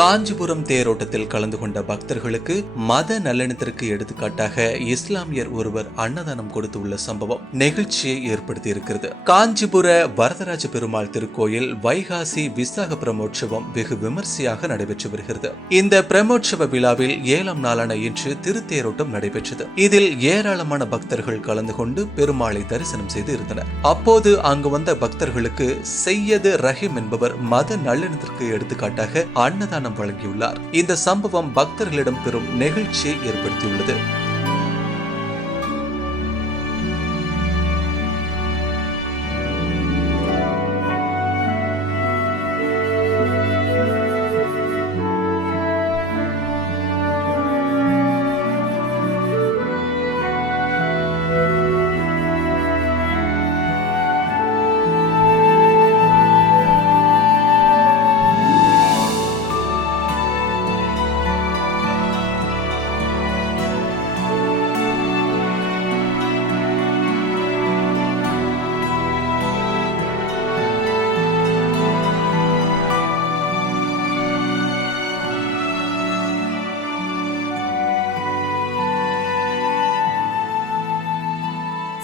காஞ்சிபுரம் தேரோட்டத்தில் கலந்து கொண்ட பக்தர்களுக்கு மத நல்லெண்ணத்திற்கு எடுத்துக்காட்டாக இஸ்லாமியர் ஒருவர் அன்னதானம் கொடுத்துள்ள சம்பவம் நெகிழ்ச்சியை ஏற்படுத்தி இருக்கிறது காஞ்சிபுர வரதராஜ பெருமாள் திருக்கோயில் வைகாசி விசாக பிரமோற்சவம் வெகு விமர்சையாக நடைபெற்று வருகிறது. இந்த பிரமோற்சவ விழாவில் ஏழாம் நாளான இன்று திருத்தேரோட்டம் நடைபெற்றது. இதில் ஏராளமான பக்தர்கள் கலந்து கொண்டு பெருமாளை தரிசனம் செய்து இருந்தனர். அப்போது அங்கு வந்த பக்தர்களுக்கு செய்யது ரஹீம் என்பவர் மத நல்லெண்ணத்திற்கு எடுத்துக்காட்டாக அன்னதானம் வழங்கியுள்ளார். இந்த சம்பவம் பக்தர்களிடம் பெரும் நெகிழ்ச்சியை ஏற்படுத்தியுள்ளது.